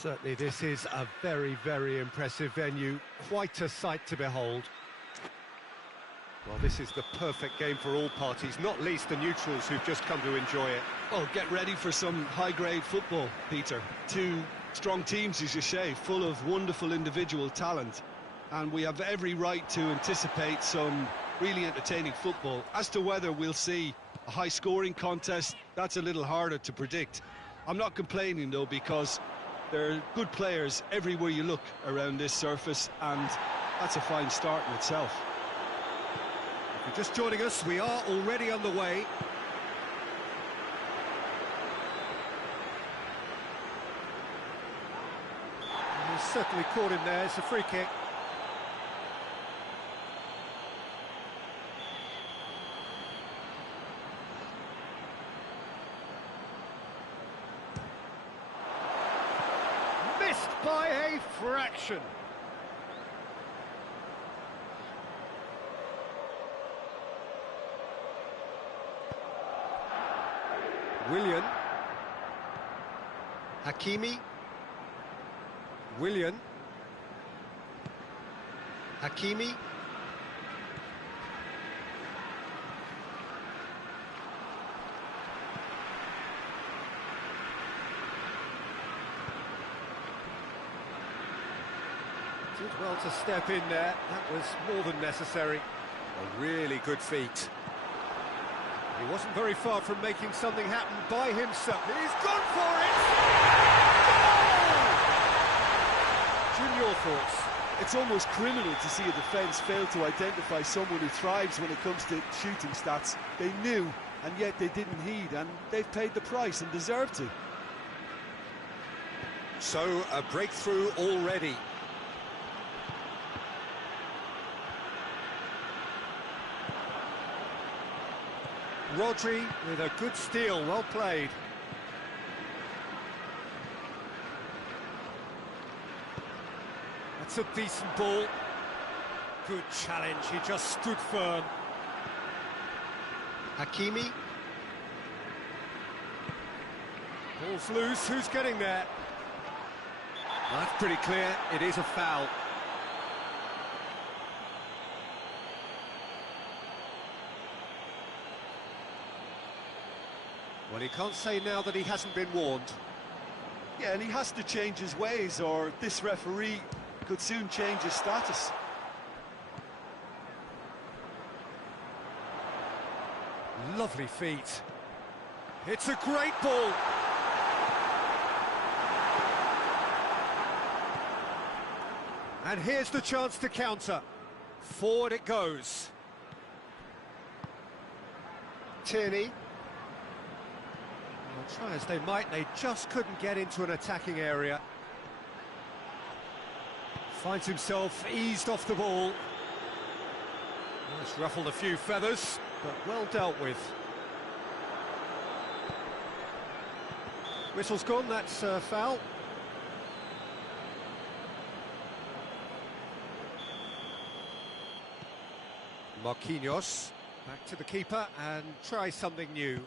Certainly this is a very, very impressive venue. Quite a sight to behold. Well, this is the perfect game for all parties, not least the neutrals who've just come to enjoy it. Oh, get ready for some high-grade football, Peter. Two strong teams, as you say, full of wonderful individual talent. And we have every right to anticipate some really entertaining football. As to whether we'll see a high-scoring contest, that's a little harder to predict. I'm not complaining, though, because there are good players everywhere you look around this surface, and that's a fine start in itself. If you're just joining us, we are already underway. And he's certainly caught him there. It's a free kick. Missed by a fraction. Willian. Hakimi. Willian. Hakimi. Did well to step in there. That was more than necessary. A really good feat. He wasn't very far from making something happen by himself. He's gone for it! Goal! Junior thoughts. It's almost criminal to see a defence fail to identify someone who thrives when it comes to shooting stats. They knew, and yet they didn't heed, and they've paid the price and deserve to. So, a breakthrough already. Rodri with a good steal, well played. That's a decent ball. Good challenge, he just stood firm. Hakimi. Ball's loose, who's getting there? That's pretty clear, it is a foul. Well, he can't say now that he hasn't been warned. Yeah, and he has to change his ways, or this referee could soon change his status. Lovely feet. It's a great ball. And here's the chance to counter. Forward it goes. Tierney. Well, try as they might, they just couldn't get into an attacking area. Finds himself eased off the ball. Well, it's ruffled a few feathers, but well dealt with. Whistle's gone, that's a foul. Marquinhos, back to the keeper and try something new.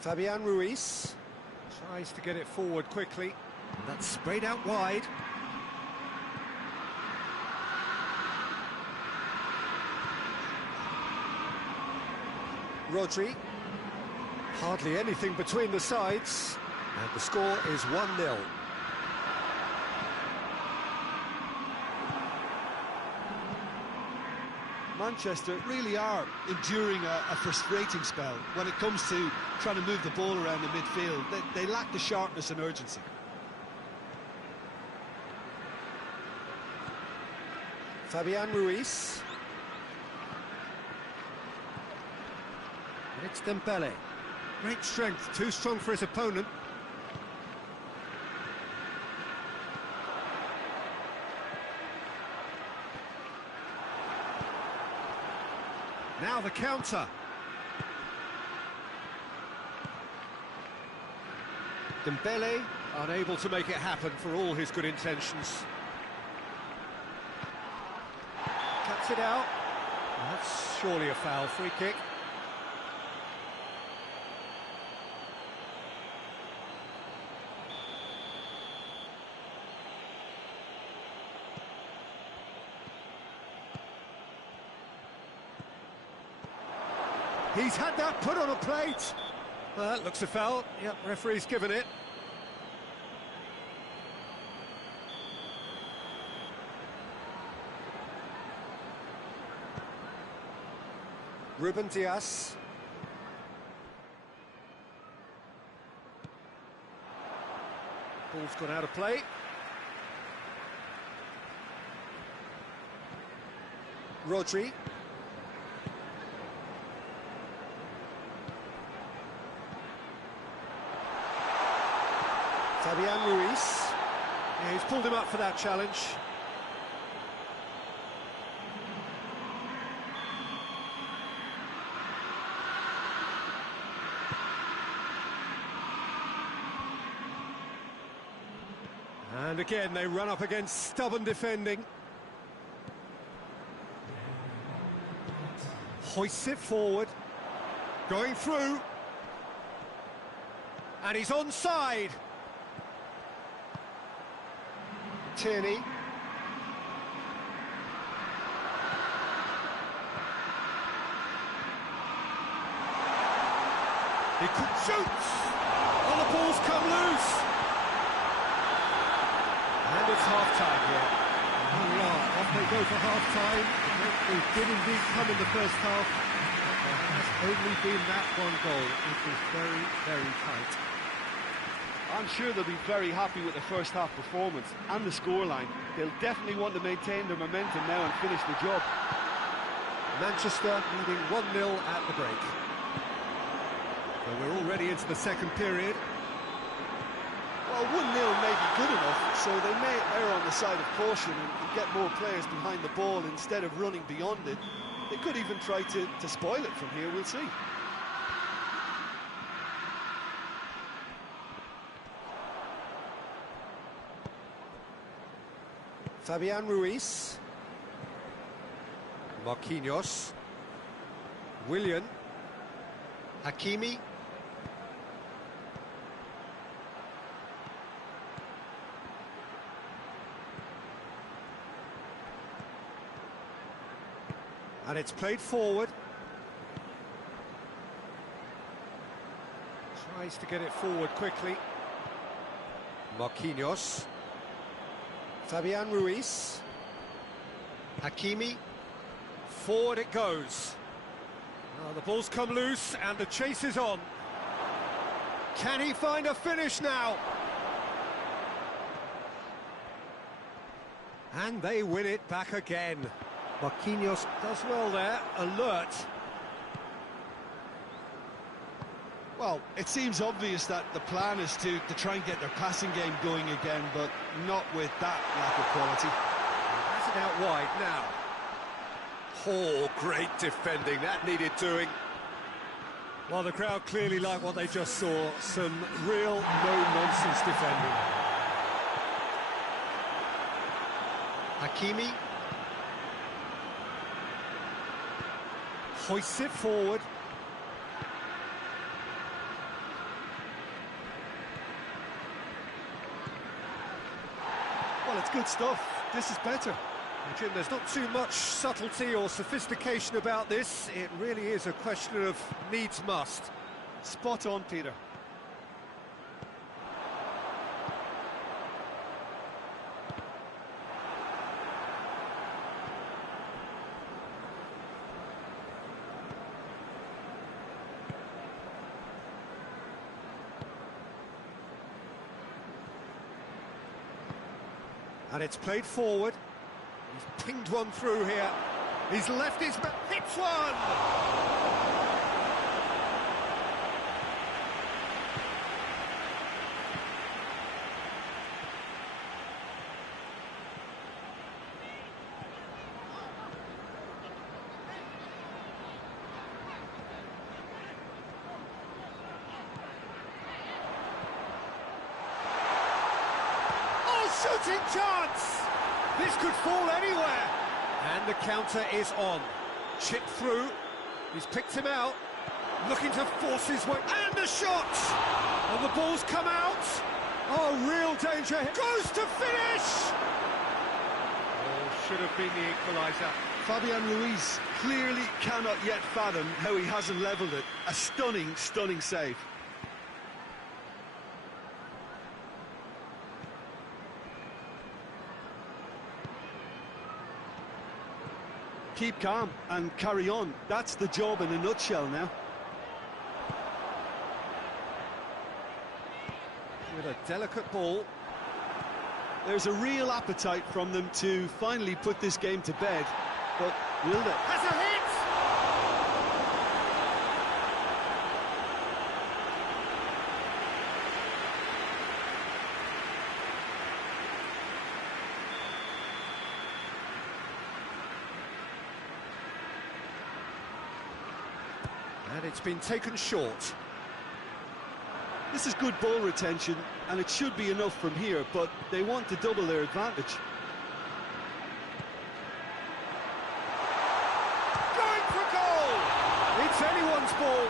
Fabian Ruiz tries to get it forward quickly. That's sprayed out wide. Rodri. Hardly anything between the sides. And the score is 1-0. Manchester really are enduring a frustrating spell when it comes to trying to move the ball around the midfield. They lack the sharpness and urgency. Fabian Ruiz. And it's Dembele. Great strength, too strong for his opponent. Now the counter. Dembele unable to make it happen for all his good intentions. Cuts it out. That's surely a foul. Free kick. He's had that put on a plate. That looks a foul. Yep, referee's given it. Ruben Dias. Ball's gone out of play. Rodri. Fabian Ruiz. Yeah, he's pulled him up for that challenge. And again, they run up against stubborn defending. Hoists it forward. Going through. And he's onside. Tierney. He could shoot. Oh, the ball's come loose. And it's half-time here. Oh, yeah, off they go for half-time. They did indeed come in the first half. There has only been that one goal. It was very, very tight. I'm sure they'll be very happy with the first half performance and the scoreline. They'll definitely want to maintain their momentum now and finish the job. Manchester leading 1-0 at the break. So we're already into the second period. Well, 1-0 may be good enough, so they may err on the side of caution and get more players behind the ball instead of running beyond it. They could even try to spoil it from here, we'll see. Fabian Ruiz. Marquinhos. Willian. Hakimi. And it's played forward. Tries to get it forward quickly. Marquinhos. Fabian Ruiz. Hakimi. Forward it goes. Oh, the ball's come loose and the chase is on. Can he find a finish now? And they win it back again. Marquinhos does well there, alert. Well, it seems obvious that the plan is to try and get their passing game going again, but not with that lack of quality. Has it out wide now. Oh, great defending, that needed doing. Well, the crowd clearly like what they just saw, some real no-nonsense defending. Hakimi. Hoists it forward. Well, it's good stuff. This is better. Jim, there's not too much subtlety or sophistication about this. It really is a question of needs must. Spot on, Peter. And it's played forward. He's pinged one through here. He's left his... hits one! Shooting chance! This could fall anywhere. And the counter is on. Chipped through. He's picked him out. Looking to force his way. And a shot! And the ball's come out. Oh, real danger. Goes to finish! Oh, should have been the equaliser. Fabian Ruiz clearly cannot yet fathom how he hasn't levelled it. A stunning, stunning save. Keep calm and carry on. That's the job in a nutshell now. With a delicate ball. There's a real appetite from them to finally put this game to bed, but will they? Has a hit! And it's been taken short. This is good ball retention, and it should be enough from here, but they want to double their advantage. Going for goal! It's anyone's ball.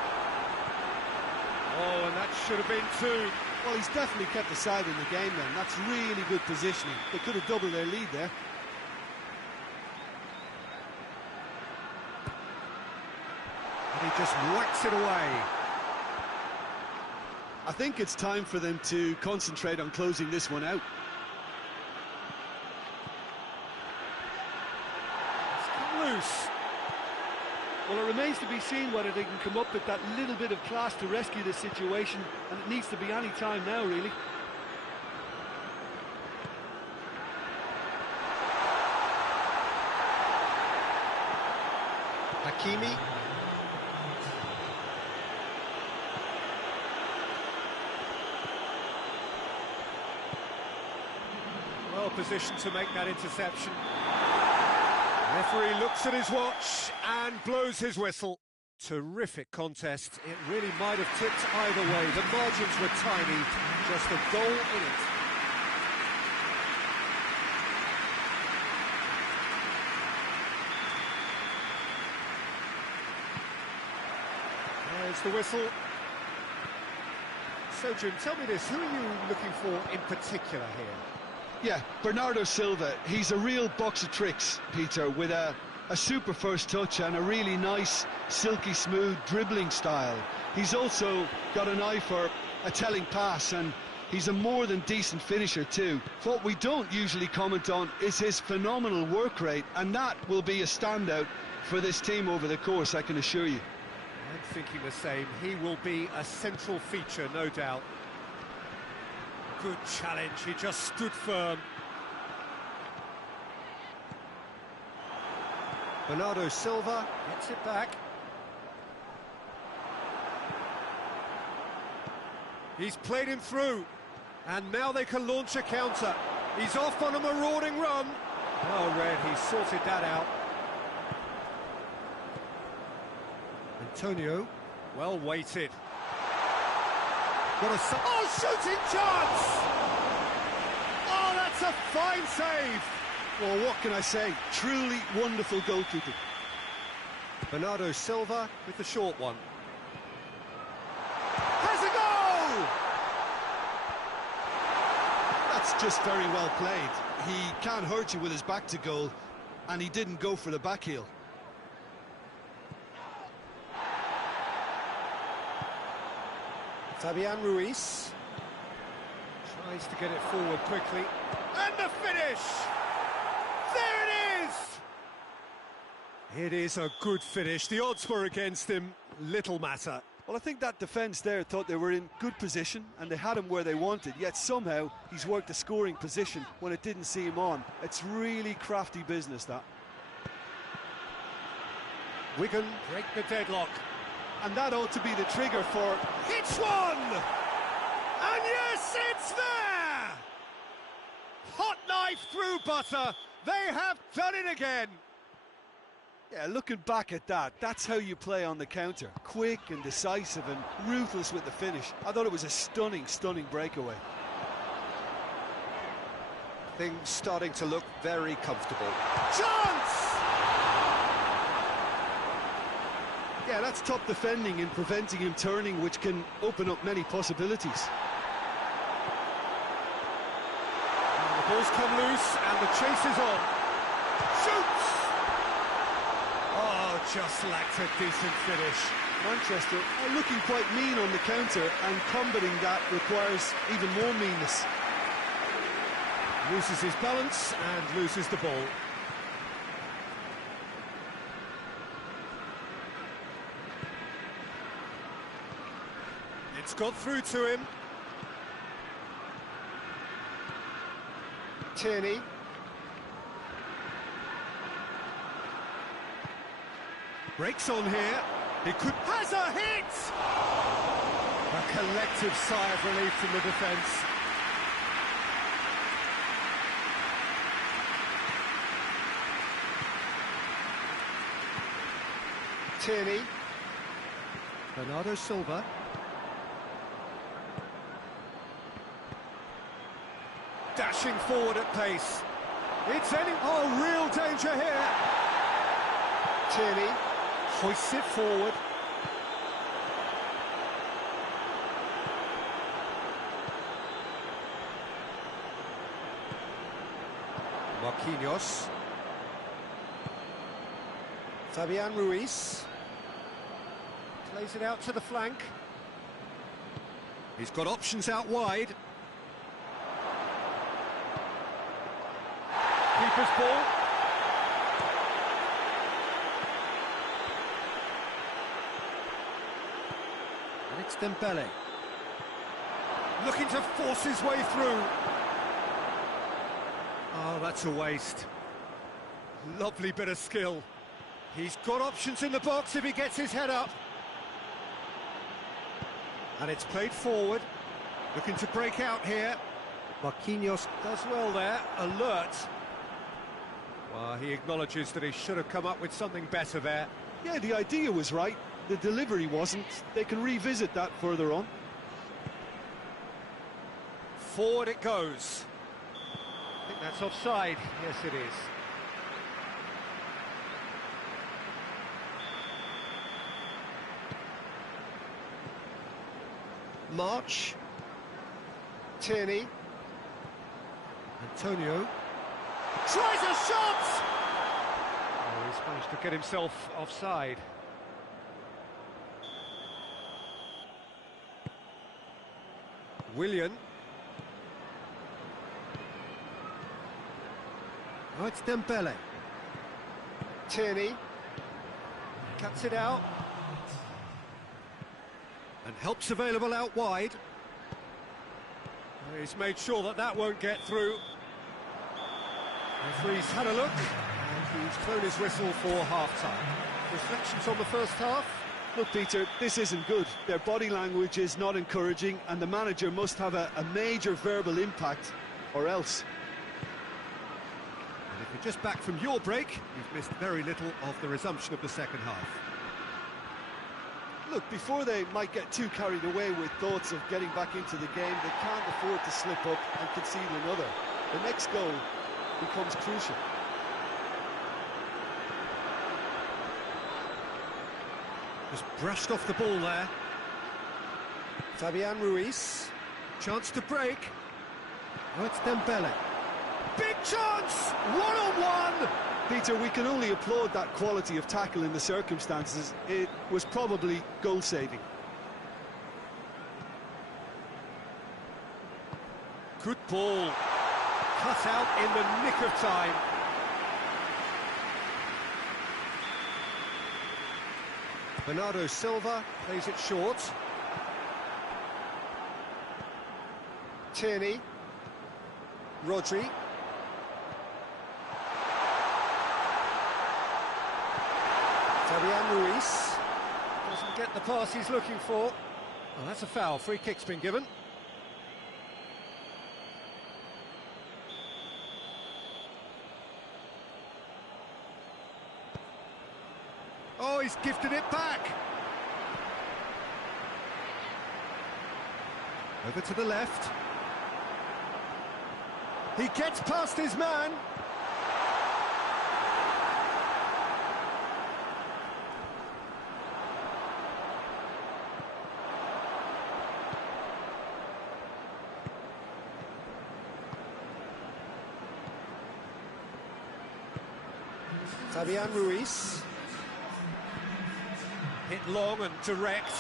Oh, and that should have been two. Well, he's definitely kept the side in the game then. That's really good positioning. They could have doubled their lead there. And he just whacks it away. I think it's time for them to concentrate on closing this one out. It's come loose. Well, it remains to be seen whether they can come up with that little bit of class to rescue this situation, and it needs to be any time now, really. Hakimi. Well positioned to make that interception. Referee looks at his watch and blows his whistle. Terrific contest. It really might have tipped either way. The margins were tiny, just a goal in it. There's the whistle. So, Jim, tell me this, who are you looking for in particular here? Yeah, Bernardo Silva. He's a real box of tricks, Peter, with a super first touch and a really nice, silky smooth dribbling style. He's also got an eye for a telling pass, and he's a more than decent finisher too. What we don't usually comment on is his phenomenal work rate, and that will be a standout for this team over the course, I can assure you. I'm thinking the same. He will be a central feature, no doubt. Good challenge, he just stood firm. Bernardo Silva gets it back. He's played him through, and now they can launch a counter. He's off on a marauding run. Oh, Red, he sorted that out. Antonio, well weighted. Got a shooting chance! Oh, that's a fine save! Well, what can I say? Truly wonderful goalkeeping. Bernardo Silva with the short one. Has a goal! That's just very well played. He can't hurt you with his back to goal, and he didn't go for the back heel. Fabian Ruiz tries to get it forward quickly, and the finish! There it is! It is a good finish. The odds were against him, little matter. Well, I think that defence there thought they were in good position and they had him where they wanted, yet somehow he's worked a scoring position when it didn't see him on. It's really crafty business, that. Wigan break the deadlock. And that ought to be the trigger for... It's one! And yes, it's there! Hot knife through butter. They have done it again. Yeah, looking back at that, that's how you play on the counter. Quick and decisive and ruthless with the finish. I thought it was a stunning, stunning breakaway. Things starting to look very comfortable. Chance! Yeah, that's top defending in preventing him turning, which can open up many possibilities. And the ball's come loose and the chase is on. Shoots! Just lacked a decent finish. Manchester are looking quite mean on the counter, and combating that requires even more meanness. Loses his balance and loses the ball. It's got through to him. Tierney. Breaks on here. He could... Has a hit! A collective sigh of relief from the defence. Tierney. Bernardo Silva. Dashing forward at pace. It's any... Oh, real danger here. Tierney hoists it forward. Marquinhos. Fabian Ruiz. Plays it out to the flank. He's got options out wide. Keeper's ball. And it's Dembele. Looking to force his way through. Oh, that's a waste. Lovely bit of skill. He's got options in the box if he gets his head up. And it's played forward. Looking to break out here. Marquinhos does well there. Alert. Well, he acknowledges that he should have come up with something better there. Yeah, the idea was right. The delivery wasn't. They can revisit that further on. Forward it goes. I think that's offside. Yes, it is. March. Tierney. Antonio. Tries a shot! Oh, he's managed to get himself offside. Willian. Oh, it's Dembele. Tierney. Cuts it out. And help's available out wide. He's made sure that that won't get through. Referee's had a look, and he's thrown his whistle for half-time. Reflections on the first half? Look, Peter, this isn't good. Their body language is not encouraging, and the manager must have a major verbal impact, or else. And if you're just back from your break, you've missed very little of the resumption of the second half. Look, before they might get too carried away with thoughts of getting back into the game, they can't afford to slip up and concede another. The next goal becomes crucial. Just brushed off the ball there. Fabian Ruiz. Chance to break. Oh, it's Dembele. Big chance! One-on-one! Peter, we can only applaud that quality of tackle in the circumstances. It was probably goal-saving. Good ball. Cut out in the nick of time. Bernardo Silva plays it short. Tierney. Rodri. Fabian Ruiz doesn't get the pass he's looking for. Oh, that's a foul. Free kick's been given. Oh, he's gifted it back. Over to the left. He gets past his man. Fabian Ruiz. Hit long and direct.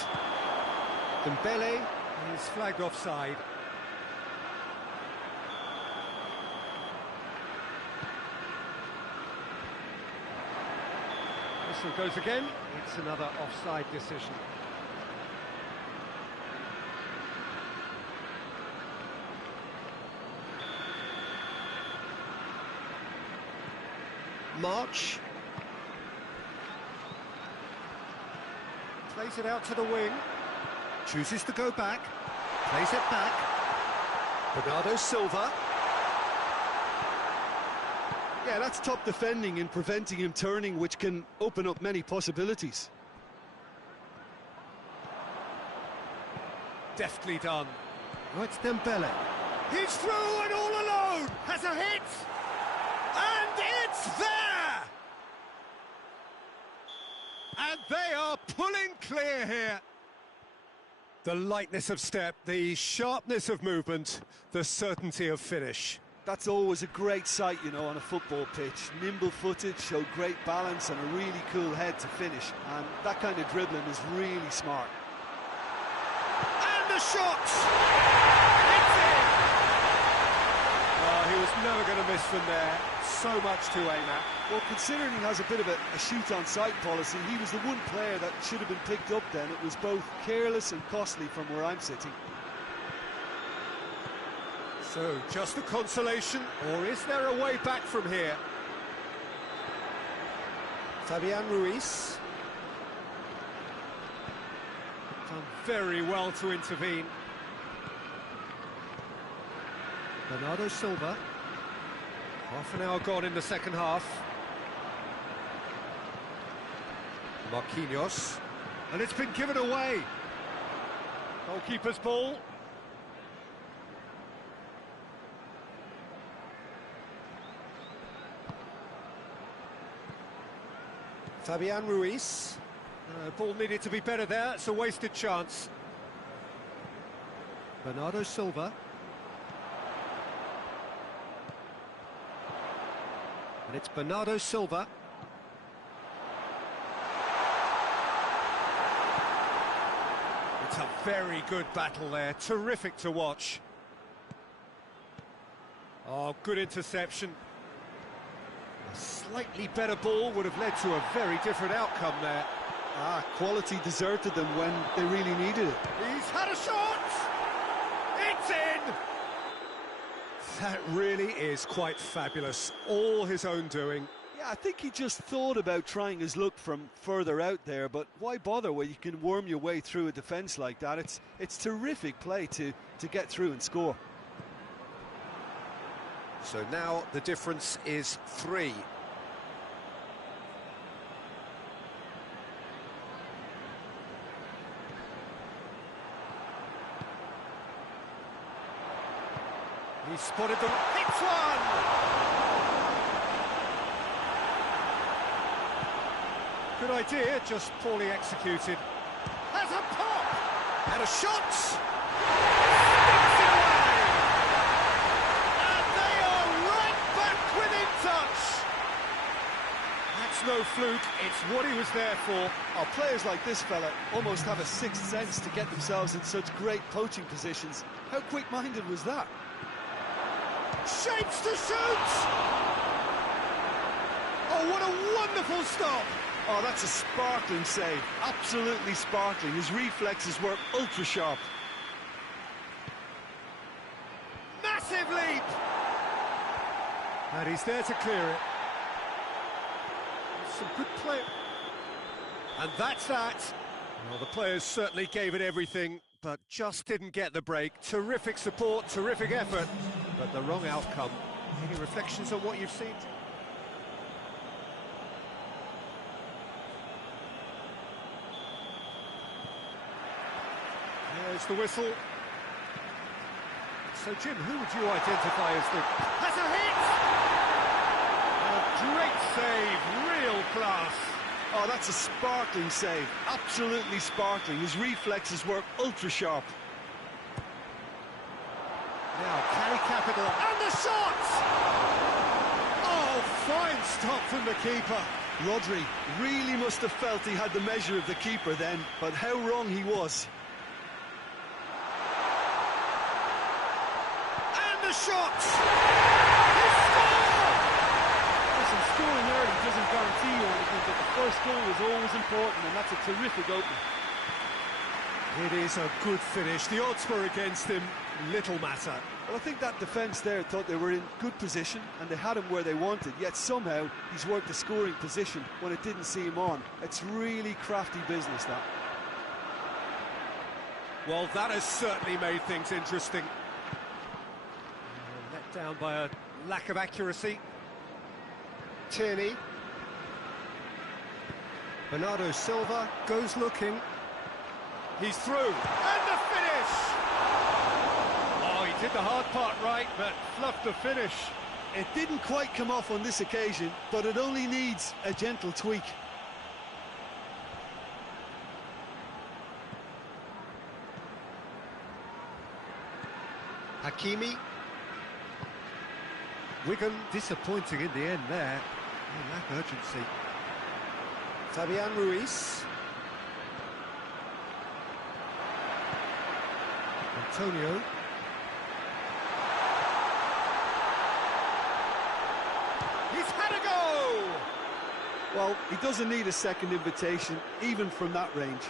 Dembele. He's flagged offside. Whistle goes again. It's another offside decision. March. Plays it out to the wing. Chooses to go back. Plays it back. Bernardo Silva. Yeah, that's top defending and preventing him turning, which can open up many possibilities. Deftly done. Oh, it's Dembele. He's through and all alone. Has a hit. And it's there. And they are pulling clear here. The lightness of step, the sharpness of movement, the certainty of finish. That's always a great sight, you know, on a football pitch. Nimble-footed, showed great balance and a really cool head to finish. And that kind of dribbling is really smart. And the shot! It's in! Oh, he was never going to miss from there. So much to aim at. Well, considering he has a bit of a shoot-on-sight policy, he was the one player that should have been picked up then. It was both careless and costly from where I'm sitting. So, just a consolation, or is there a way back from here? Fabian Ruiz. Done very well to intervene. Bernardo Silva. Half an hour gone in the second half. Marquinhos. And it's been given away. Goalkeeper's ball. Fabian Ruiz. Ball needed to be better there. It's a wasted chance. Bernardo Silva. And it's Bernardo Silva. It's a very good battle there. Terrific to watch. Oh, good interception. A slightly better ball would have led to a very different outcome there. Quality deserted them when they really needed it. He's had a shot! It's in! That really is quite fabulous. All his own doing. Yeah, I think he just thought about trying his luck from further out there, but why bother where you can worm your way through a defence like that? It's terrific play to get through and score. So now the difference is 3. He spotted the... Hits one! Good idea, just poorly executed. Has a pop! And a shot! Sticks it away! And they are right back within touch! That's no fluke, it's what he was there for. Players like this fella almost have a sixth sense to get themselves in such great poaching positions. How quick-minded was that? Shapes to shoot! Oh, what a wonderful stop! Oh, that's a sparkling save. Absolutely sparkling. His reflexes were ultra-sharp. Massive leap! And he's there to clear it. Some good play. And that's that. Well, the players certainly gave it everything, but just didn't get the break. Terrific support, terrific effort, but the wrong outcome. Any reflections on what you've seen? There's the whistle. So, Jim, who would you identify as the... Has a hit! A great save, real class. Oh, that's a sparkling save. Absolutely sparkling. His reflexes were ultra-sharp. Now, carry capital, and the shot! Oh, fine stop from the keeper. Rodri really must have felt he had the measure of the keeper then, but how wrong he was. And the shot! He scored! Listen, scoring early doesn't guarantee you anything, but the first goal is always important, and that's a terrific opening. It is a good finish. The odds were against him. Little matter. Well, I think that defence there thought they were in good position and they had him where they wanted, yet somehow he's worked a scoring position when it didn't see him on. It's really crafty business, that. Well, that has certainly made things interesting. Let down by a lack of accuracy. Tierney. Bernardo Silva goes looking. He's through. And the finish! Oh, he did the hard part right, but fluffed the finish. It didn't quite come off on this occasion, but it only needs a gentle tweak. Hakimi. Wigan disappointing in the end there. Oh, lack urgency. Fabian Ruiz. Antonio. He's had a go! Well, he doesn't need a second invitation, even from that range.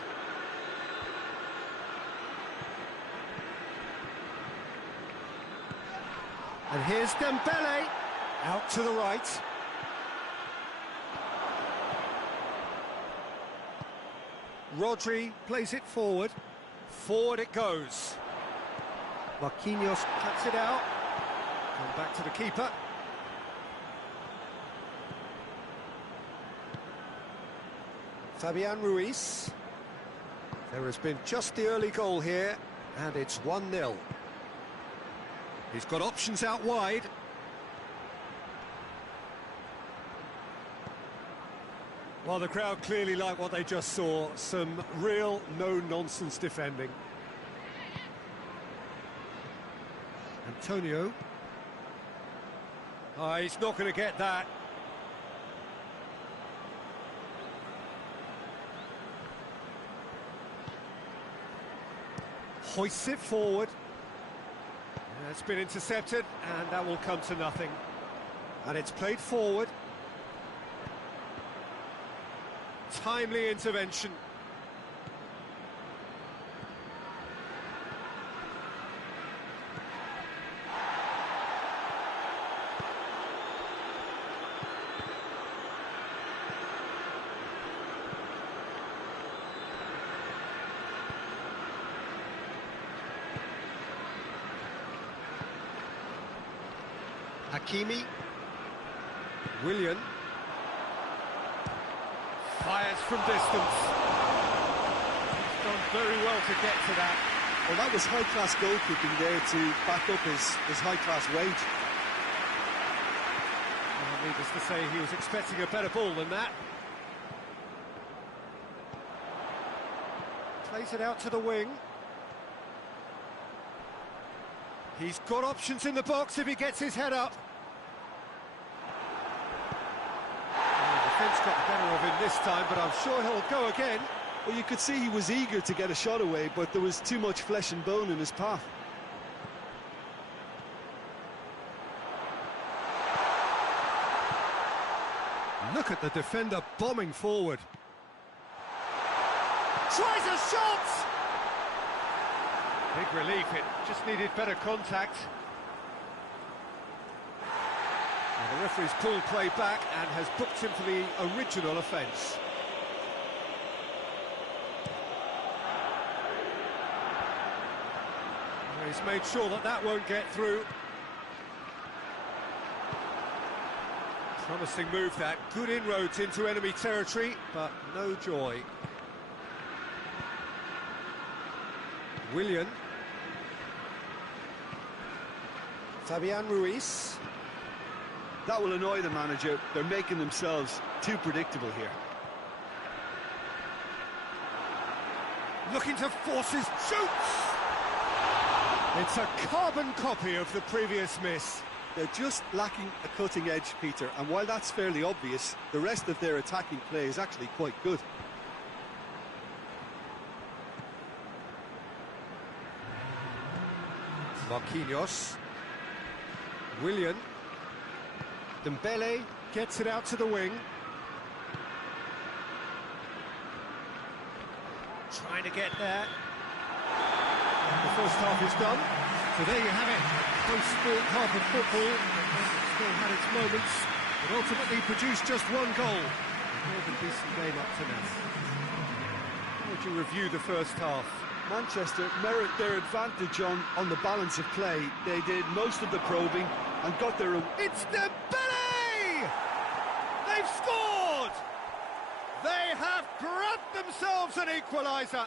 And here's Dembele, out to the right. Rodri plays it forward. Forward it goes. Marquinhos cuts it out. Come back to the keeper. Fabian Ruiz. There has been just the early goal here, and it's 1-0. He's got options out wide. Well, the crowd clearly like what they just saw. Some real no-nonsense defending. Antonio. Oh, he's not going to get that. Hoists it forward. It's been intercepted, and that will come to nothing. And it's played forward. Timely intervention. Hakimi. Willian. Fires from distance. He's done very well to get to that. Well, that was high-class goalkeeping there to back up his high-class wage. Well, needless to say, he was expecting a better ball than that. Plays it out to the wing. He's got options in the box if he gets his head up. The defence got the better of him this time, but I'm sure he'll go again. Well, you could see he was eager to get a shot away, but there was too much flesh and bone in his path. Look at the defender bombing forward. Tries a shot! Big relief, it just needed better contact. Well, the referee's pulled play back and has booked him for the original offence. Well, he's made sure that that won't get through. Promising move that, good inroads into enemy territory, but no joy. Willian. Fabian Ruiz. That will annoy the manager. They're making themselves too predictable here. Looking to force his shoots! It's a carbon copy of the previous miss. They're just lacking a cutting edge, Peter, and while that's fairly obvious, the rest of their attacking play is actually quite good. Marquinhos. Willian. Dembele gets it out to the wing. Trying to get there. The first half is done. So there you have it. Post-sport half of football. Still had its moments, but ultimately produced just one goal. More than decent game up to now. How would you review the first half? Manchester merit their advantage on the balance of play. They did most of the probing and got their... It's Dembele! They've scored! They have grabbed themselves an equaliser.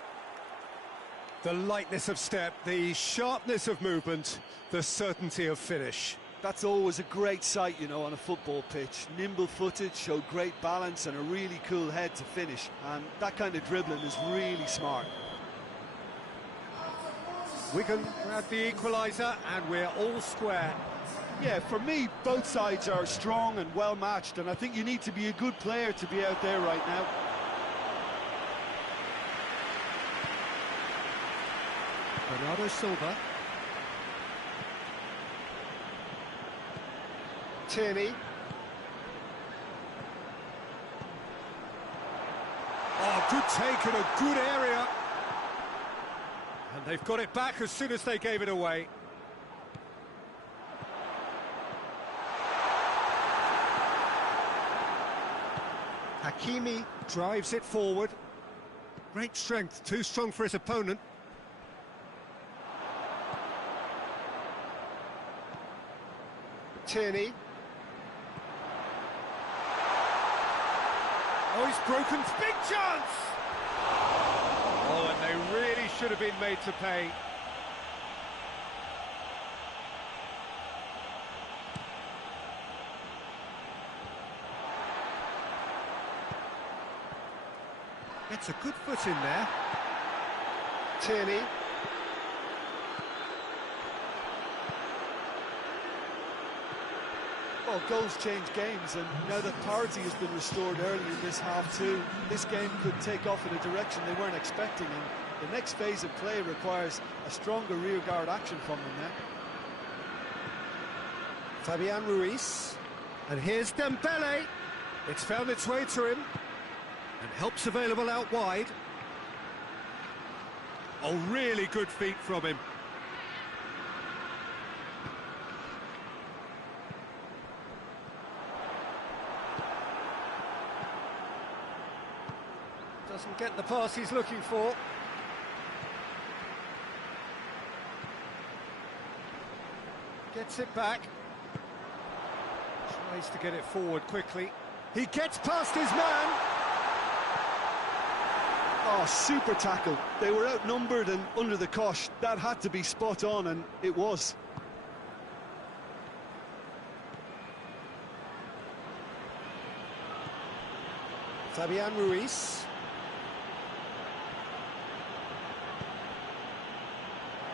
The lightness of step, the sharpness of movement, the certainty of finish. That's always a great sight, you know, on a football pitch. Nimble-footed, showed great balance and a really cool head to finish. And that kind of dribbling is really smart. Wigan grab the equaliser and we're all square. Yeah, for me, both sides are strong and well matched, and I think you need to be a good player to be out there right now. Bernardo Silva. Tierney. Oh, good take in a good area. And they've got it back as soon as they gave it away. Hakimi drives it forward. Great strength, too strong for his opponent. Tierney. Oh, he's broken. Big chance! Oh, and they really should have been made to pay. Gets a good foot in there. Tierney. Well, goals change games, and now that parity has been restored early in this half too, this game could take off in a direction they weren't expecting, and the next phase of play requires a stronger rearguard action from them now. Fabian Ruiz. And here's Dembele. It's found its way to him. And help's available out wide. Oh, really good feet from him. Doesn't get the pass he's looking for. Gets it back. Tries to get it forward quickly. He gets past his man. Oh, super tackle. They were outnumbered and under the cosh. That had to be spot on, and it was. Fabian Ruiz.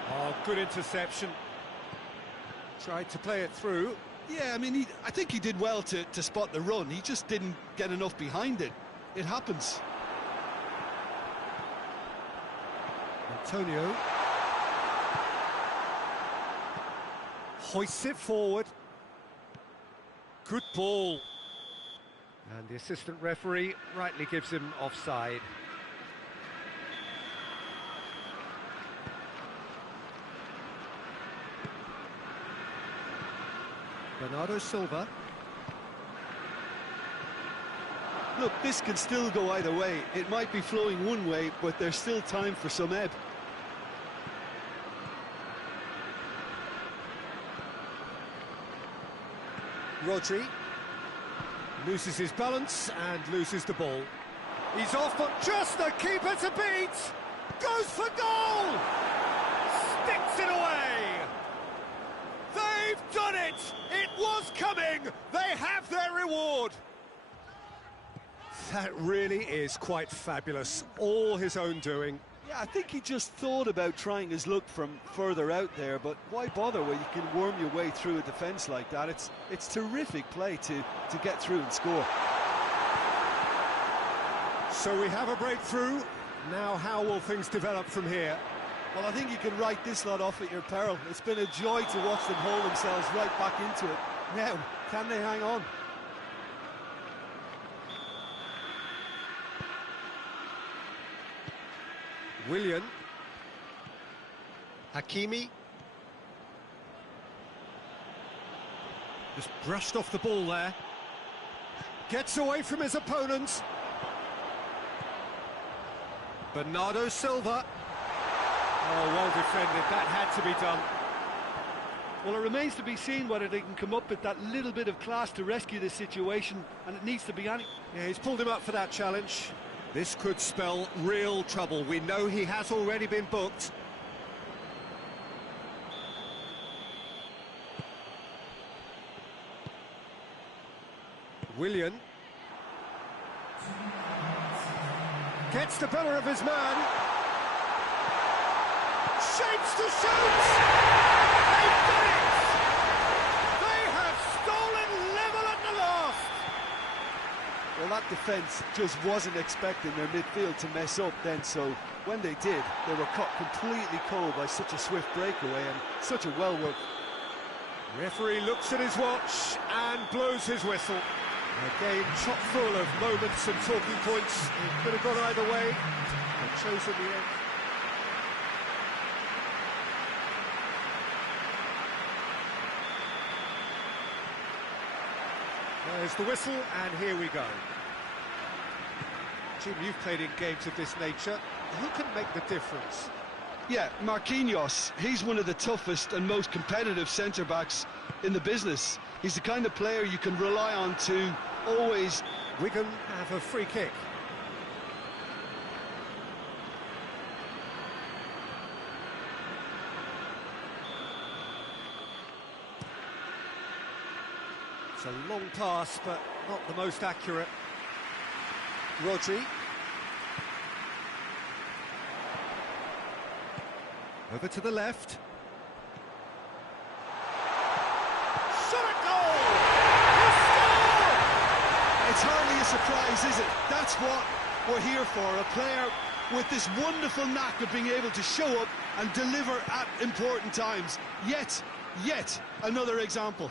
Oh, good interception. Tried to play it through. Yeah, I mean, I think he did well to spot the run. He just didn't get enough behind it. It happens. Antonio. Hoists it forward. Good ball. And the assistant referee rightly gives him offside. Bernardo Silva. Look, this can still go either way. It might be flowing one way, but there's still time for some ebb. Rodri loses his balance and loses the ball. He's off, but just the keeper to beat. Goes for goal. Sticks it away. They've done it. It was coming. They have their reward. That really is quite fabulous. All his own doing. Yeah, I think he just thought about trying his luck from further out there, but why bother when you can worm your way through a defence like that? It's terrific play to get through and score. So we have a breakthrough. Now how will things develop from here? Well, I think you can write this lot off at your peril. It's been a joy to watch them haul themselves right back into it. Now, can they hang on? Willian. Hakimi. Just brushed off the ball there. Gets away from his opponents. Bernardo Silva. Oh, well defended. That had to be done. Well, it remains to be seen whether they can come up with that little bit of class to rescue this situation, and it needs to be any... Yeah, he's pulled him up for that challenge. This could spell real trouble. We know he has already been booked. Willian. Gets the better of his man. Shapes to shoot! They've done it! They have stolen level at the last! Well, that defence just wasn't expecting their midfield to mess up then, so when they did, they were caught completely cold by such a swift breakaway and such a well-worked... Referee looks at his watch and blows his whistle. A game chock full of moments and talking points. It could have gone either way, and chose in the end. There's the whistle, and here we go. Jim, you've played in games of this nature. Who can make the difference? Yeah, Marquinhos, he's one of the toughest and most competitive centre-backs in the business. He's the kind of player you can rely on to always... Wigan have a free kick. It's a long pass, but not the most accurate. Rodri. Over to the left. Shot at goal! He scored! It's hardly a surprise, is it? That's what we're here for, a player with this wonderful knack of being able to show up and deliver at important times. Yet another example.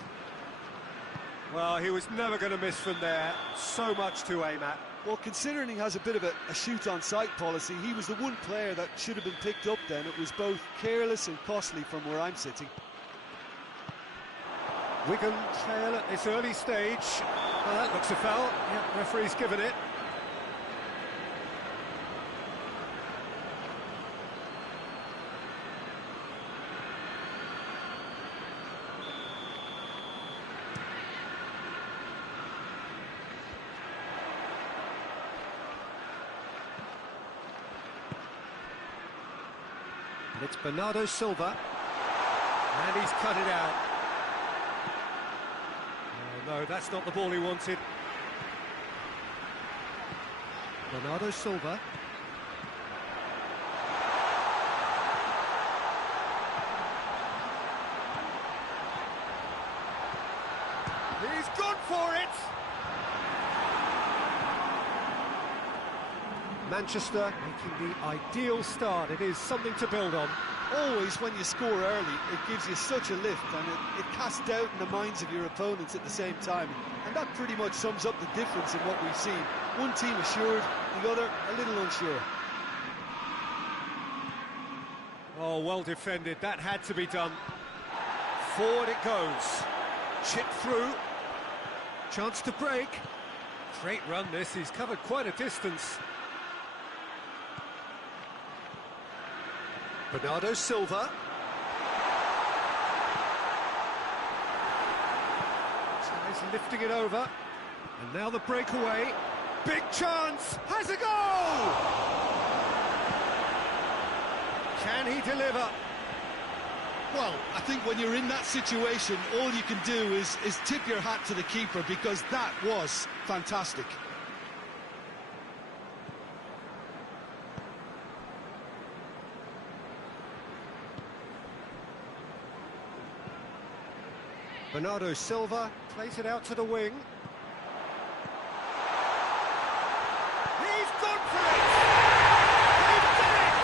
Well, he was never going to miss from there. So much to aim at. Well, considering he has a bit of a shoot-on-sight policy, he was the one player that should have been picked up then. It was both careless and costly from where I'm sitting. Wigan trail at this early stage. Well, that looks a foul. Yeah, referee's given it. And it's Bernardo Silva, and he's cut it out. Oh, no, that's not the ball he wanted. Bernardo Silva. He's gone for it! Manchester making the ideal start. It is something to build on. Always when you score early, it gives you such a lift, and it casts doubt in the minds of your opponents at the same time. And that pretty much sums up the difference in what we've seen. One team assured, the other a little unsure. Oh, well defended. That had to be done. Forward it goes. Chip through. Chance to break. Great run this. He's covered quite a distance. Bernardo Silva. So he's lifting it over. And now the breakaway. Big chance. Has a goal! Can he deliver? Well, I think when you're in that situation, all you can do is tip your hat to the keeper, because that was fantastic. Bernardo Silva plays it out to the wing. He's gone for it! He's done it!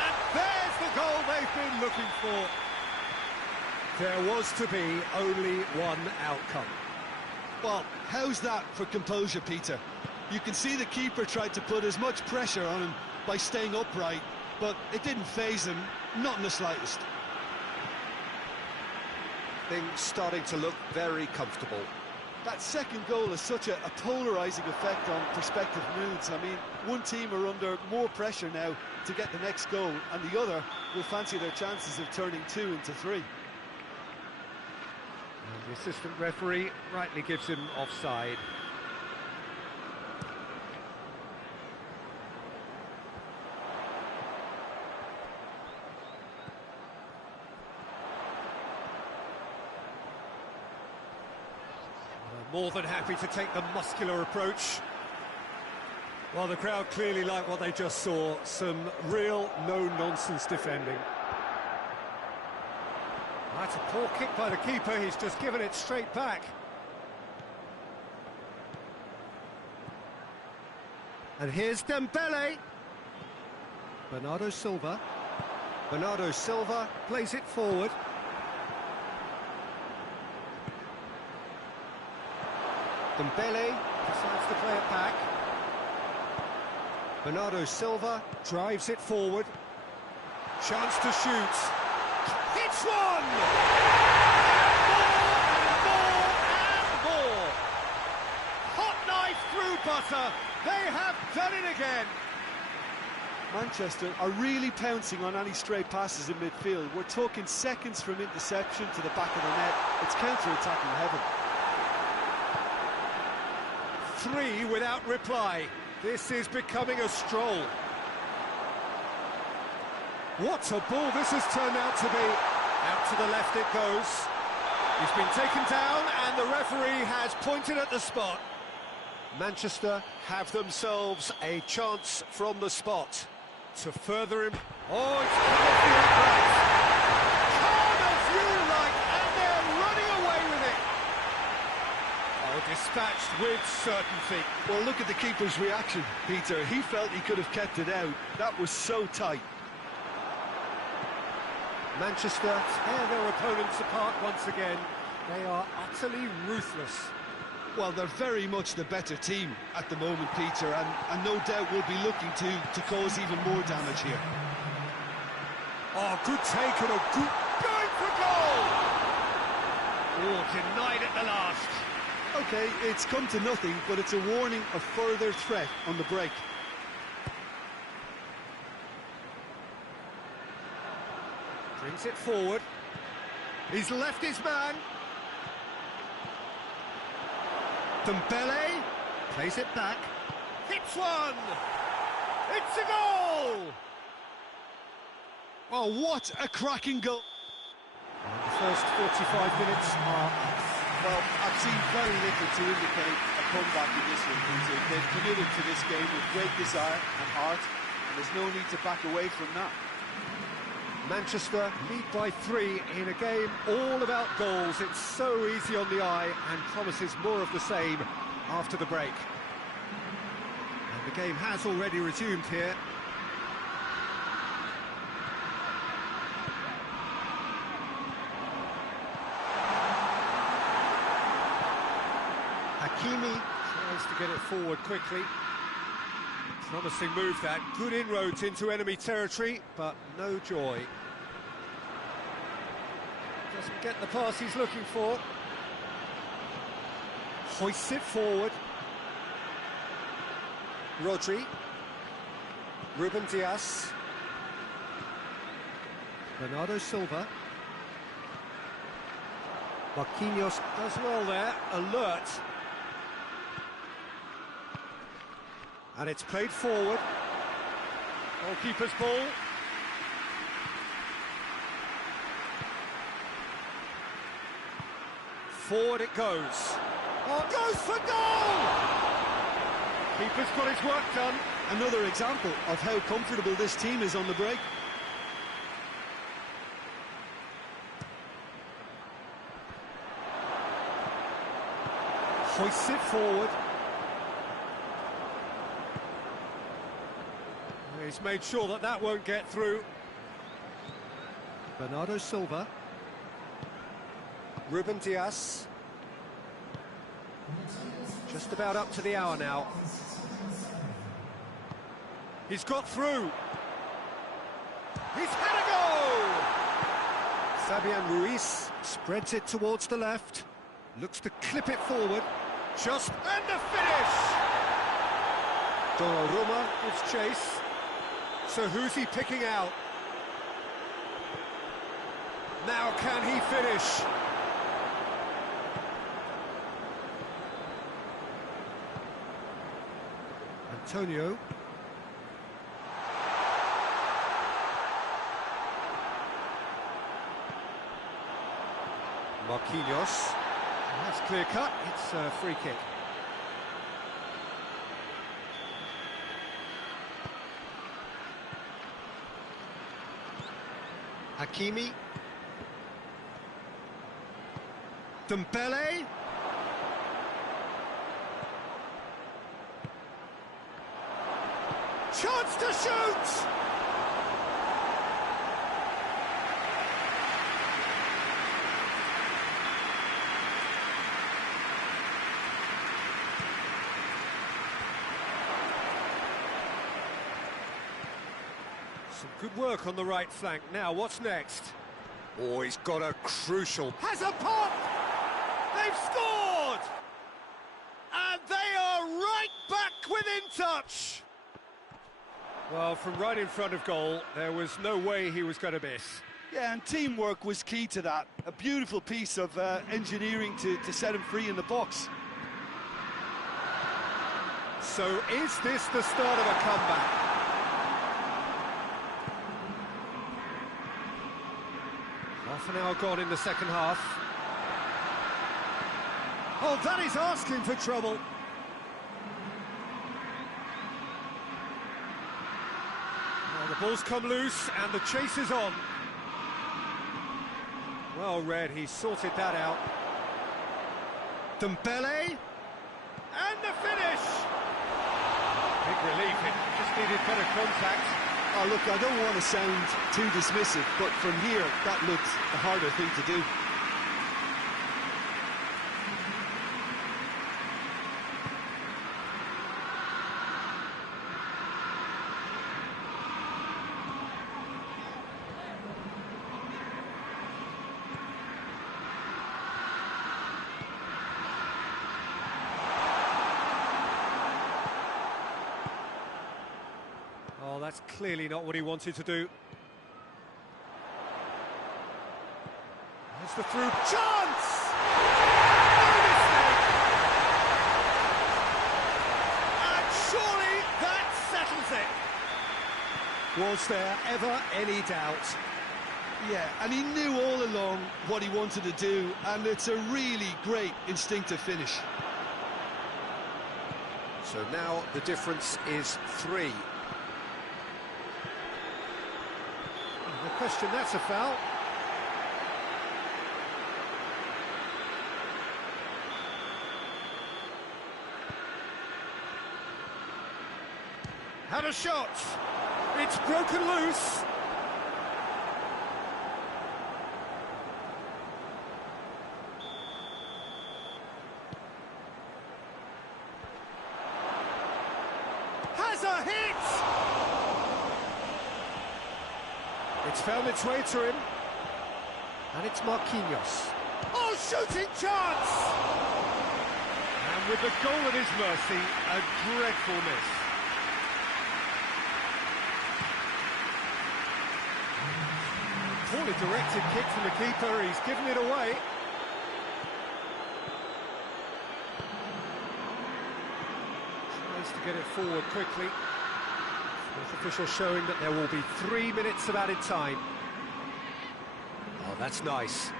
And there's the goal they've been looking for. There was to be only one outcome. Well, how's that for composure, Peter? You can see the keeper tried to put as much pressure on him by staying upright, but it didn't faze him, not in the slightest. Things starting to look very comfortable. That second goal has such a polarising effect on prospective moods. I mean, one team are under more pressure now to get the next goal, and the other will fancy their chances of turning 2 into 3. And the assistant referee rightly gives him offside. More than happy to take the muscular approach. Well, the crowd clearly like what they just saw. Some real no-nonsense defending. That's a poor kick by the keeper. He's just given it straight back. And here's Dembele. Bernardo Silva. Bernardo Silva plays it forward. Dembele decides to play it back. Bernardo Silva drives it forward. Chance to shoot. It's one! And more! Hot knife through butter. They have done it again. Manchester are really pouncing on any stray passes in midfield. We're talking seconds from interception to the back of the net. It's counter-attacking heaven. 3 without reply. This is becoming a stroll. What a ball this has turned out to be. Out to the left it goes. He's been taken down and the referee has pointed at the spot. Manchester have themselves a chance from the spot to further him. Oh, it's come off the upright. Calm as you like, and they're running away with it. Oh, dispatched with certainty. Well, look at the keeper's reaction, Peter. He felt he could have kept it out. That was so tight. Manchester tear their opponents apart once again. They are utterly ruthless. Well, they're very much the better team at the moment, Peter, and no doubt will be looking to cause even more damage here. Oh, good take and a good going for goal! Oh, denied at the last. OK, it's come to nothing, but it's a warning of further threat on the break. Brings it forward. He's left his man. Dembele plays it back. Hits one! It's a goal! Oh, what a cracking goal! And the first 45 minutes are up. Well, I've seen very little to indicate a comeback in this one, Peter. They've committed to this game with great desire and heart, and there's no need to back away from that. Manchester lead by 3 in a game all about goals. It's so easy on the eye and promises more of the same after the break. And the game has already resumed here. Hakimi tries to get it forward quickly. Promising move that, good inroads into enemy territory, but no joy. Doesn't get the pass he's looking for. Hoists it forward. Rodri. Ruben Dias. Bernardo Silva. Marquinhos does well there, alert. And it's played forward. Goalkeeper's ball. Forward it goes. Oh, goes for goal! Keeper's got his work done. Another example of how comfortable this team is on the break. Hoists it forward. He's made sure that that won't get through. Bernardo Silva. Ruben Dias. Just about up to the hour now. He's got through. He's had a goal! Fabian Ruiz spreads it towards the left. Looks to clip it forward. Just and the finish! Donnarumma gives chase. So who's he picking out? Now can he finish? Antonio. Marquinhos. That's clear cut, it's a free kick. Hakimi. Dembele. Chance to shoot! Some good work on the right flank. Now, what's next? Oh, he's got a crucial... Has a pop! They've scored! And they are right back within touch! Well, from right in front of goal, there was no way he was going to miss. Yeah, and teamwork was key to that. A beautiful piece of engineering to set him free in the box. So is this the start of a comeback? Half an hour gone in the second half. Oh, that is asking for trouble. Well, the ball's come loose and the chase is on. Well read, he sorted that out. Dembele. And the finish! Big relief, it just needed better contact. Oh, look, I don't want to sound too dismissive, but from here, that looked the harder thing to do. Oh, that's clearly not what he wanted to do. That's the through chance! No mistake! And surely that settles it. Was there ever any doubt? Yeah, and he knew all along what he wanted to do, and it's a really great instinctive finish. So now the difference is 3. No question, that's a foul. Had a shot. It's broken loose. Has a hit. It's found its way to him. And it's Marquinhos. Oh, shooting chance! And with the goal at his mercy, a dreadful miss. Poorly directed kick from the keeper, he's given it away. Tries to get it forward quickly. Fourth official showing that there will be 3 minutes of added time. Oh, that's nice.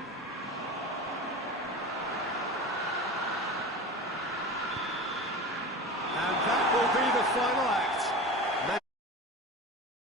And that will be the final act.